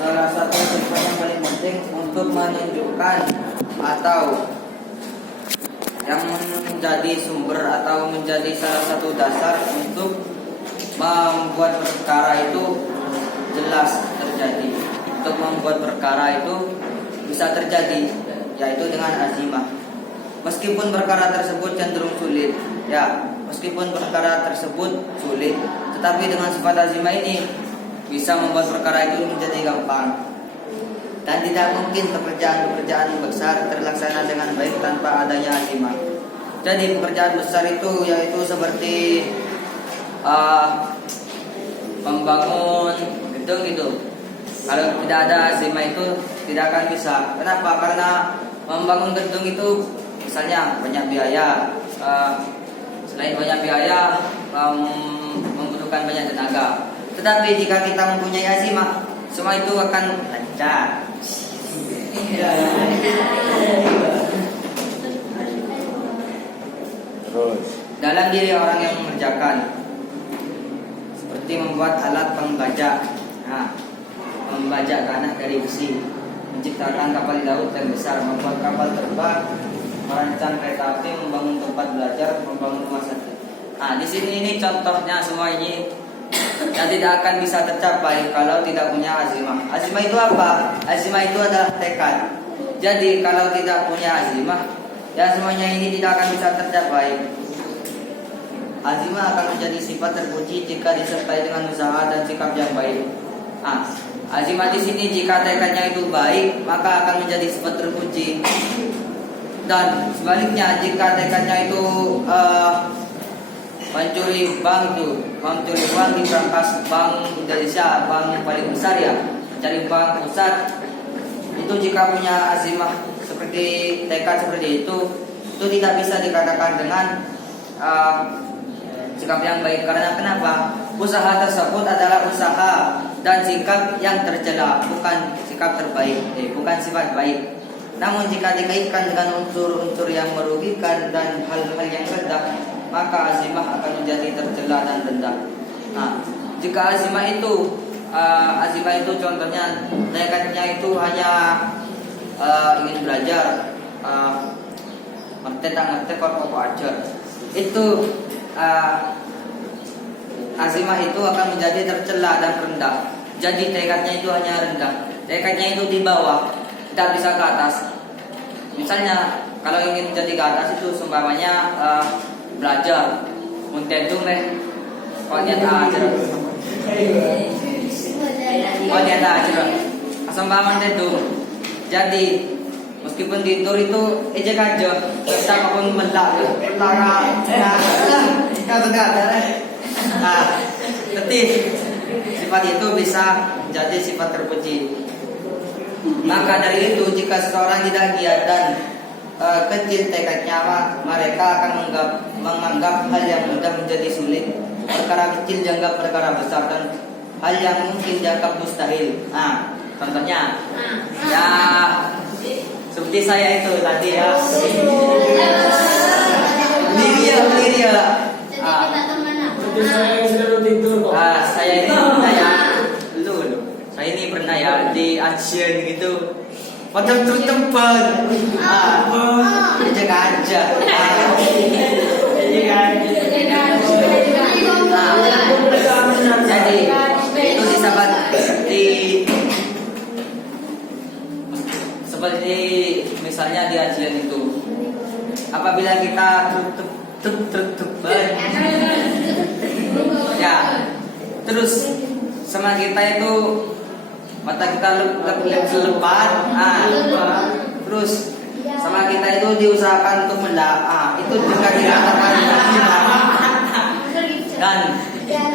salah satu sifat yang paling penting untuk menunjukkan atau yang menjadi sumber atau menjadi salah satu dasar untuk membuat perkara itu jelas terjadi. Untuk membuat perkara itu bisa terjadi, yaitu dengan azimah. Meskipun perkara tersebut cenderung sulit, meskipun perkara tersebut sulit, tetapi dengan sifat azimah ini bisa membuat perkara itu menjadi gampang. Dan tidak mungkin pekerjaan-pekerjaan besar terlaksana dengan baik tanpa adanya azimah. Jadi pekerjaan besar itu yaitu seperti membangun gedung itu. Kalau tidak ada azimah itu tidak akan bisa. Kenapa? Karena membangun gedung itu misalnya banyak biaya. Selain banyak biaya, membutuhkan banyak tenaga. Tetapi jika kita mempunyai azimah, semua itu akan lancar. Terus Dalam diri orang yang mengerjakan, seperti membuat alat pembaja, membajak tanah dari besi, menciptakan kapal di laut yang besar, membuat kapal terbang, merancang kereta api, membangun tempat belajar, membangun rumah sakit. Di sini ini contohnya semua ini yang tidak akan bisa tercapai kalau tidak punya azimah. Azimah itu apa? Azimah itu adalah tekad. Jadi kalau tidak punya azimah, ya semuanya ini tidak akan bisa tercapai. Azimah akan menjadi sifat terpuji jika disertai dengan usaha dan sikap yang baik. Azimah di sini jika tekadnya itu baik, maka akan menjadi sifat terpuji. Dan sebaliknya jika tekadnya itu mencuri uang di brankas Bank Indonesia, bank yang paling besar cari bank pusat, itu jika punya azimah seperti tekad seperti itu tidak bisa dikatakan dengan sikap yang baik. Karena kenapa? Usaha tersebut adalah usaha dan sikap yang tercela, bukan sikap terbaik, bukan sifat baik. Namun jika dikaitkan dengan unsur-unsur yang merugikan dan hal-hal yang rendah, maka azimah akan menjadi tercela dan rendah. Jika azimah itu contohnya tekadnya itu hanya ingin belajar, ngerti kok ajar, itu azimah itu akan menjadi tercela dan rendah. Jadi tekadnya itu hanya rendah, tekadnya itu di bawah, tidak bisa ke atas. Misalnya kalau ingin jadi ke atas itu seumpamanya belajar muntentung kau niat aja seumpama itu. Jadi meskipun tidur itu ejek aja kita kapun melak tapi sifat itu bisa menjadi sifat terpuji. Maka dari itu jika seseorang tidak giat dan kecil tekadnya, mereka akan menganggap hal yang mudah menjadi sulit, perkara kecil dianggap perkara besar, dan hal yang mungkin dianggap mustahil. Contohnya seperti saya itu tadi berdiri saya ini pernah di Asian gitu, padahal tempat jaga aja, jadi itu disebut seperti misalnya di Asian itu, apabila kita terus sama kita itu mata kita lebat, terus sama kita itu diusahakan untuk itu juga dikatakan azimah. Dan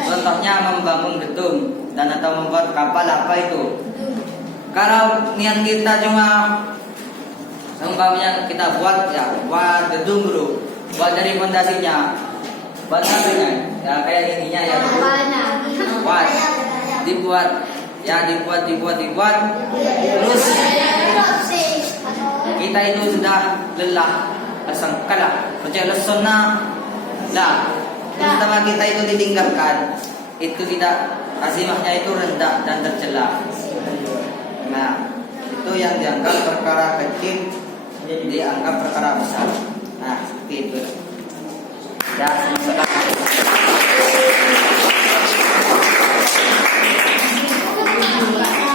contohnya membangun gedung dan atau membuat kapal apa itu. Kalau niat kita cuma umpamanya kita buat gedung dulu, buat dari fondasinya, buat sampingnya, kayak ininya buat dibuat, terus kita itu sudah lelah, kalah, percaya lesona, terutama kita itu ditinggalkan, itu tidak azimahnya itu rendah dan tercela. yang dianggap perkara kecil dianggap perkara besar. Nah, seperti itu. Ya, sekarang